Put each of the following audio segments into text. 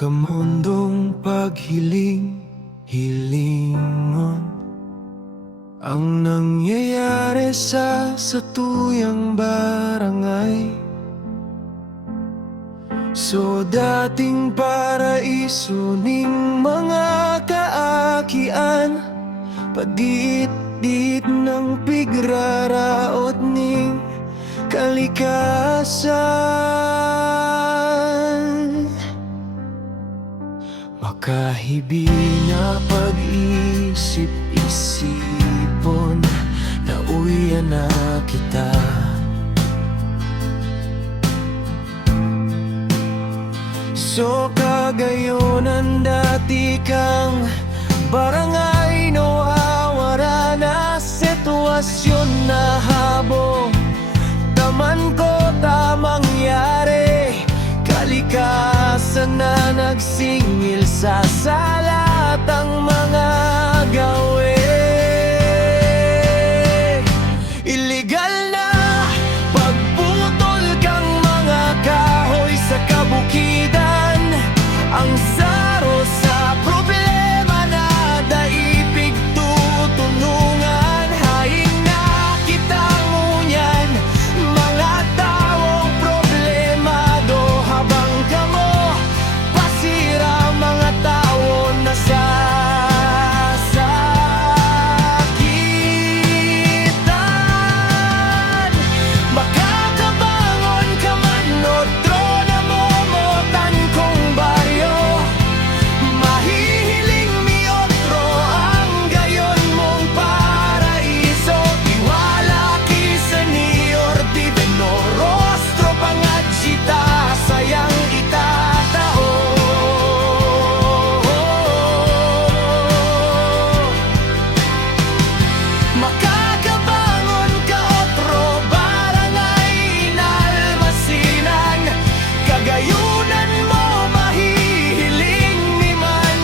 Pagkamundong paghiling-hilingon ang nangyayari sa satuyang barangay. So dating paraiso ning mga kaakian, padiit-diit ng pigraraot ning kalikasan. Makahibi na pag-isip-isipon na uyan na kita. So kagayonan dati kang barangay no awara na sitwasyon na habo. Taman ko tamang yari, kalikasan na nagsingil sa salatang mga gawin. Illegal na pagputol kang mga kahoy sa kabukidan, ang saro sa problema na daipig tutunungan. Haing na kita ngunyan, mga taong problemado, habang kamo pasira mga tao na sasakitan. Makakabangon ka man otro na momotan kong baryo, mahihiling mi otro ang gayon mong paraiso. Iwala kisa ni Ordiveno rostro pangadsita sayang itatao. Makakabangon ka otro barangay inalmasinan, kagayunan mo mahihiling ni man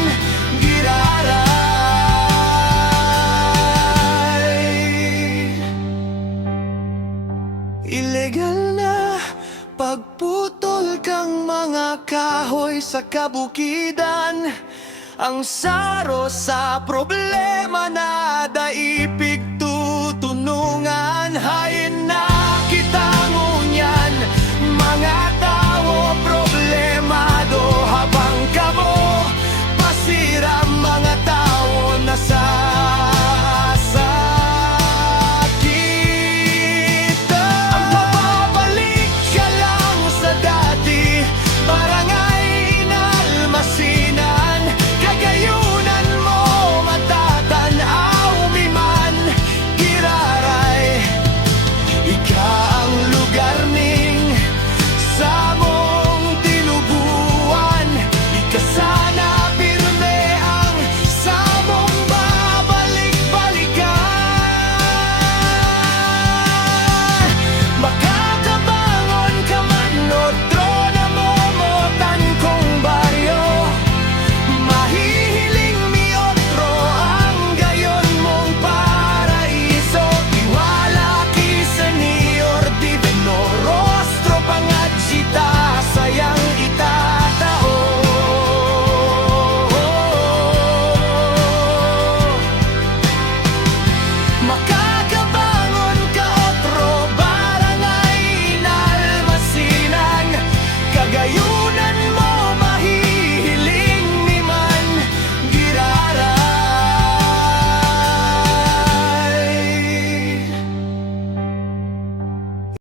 giraray. Ilegal na pagputol kang mga kahoy sa kabukidan, ang saro sa problema na daipig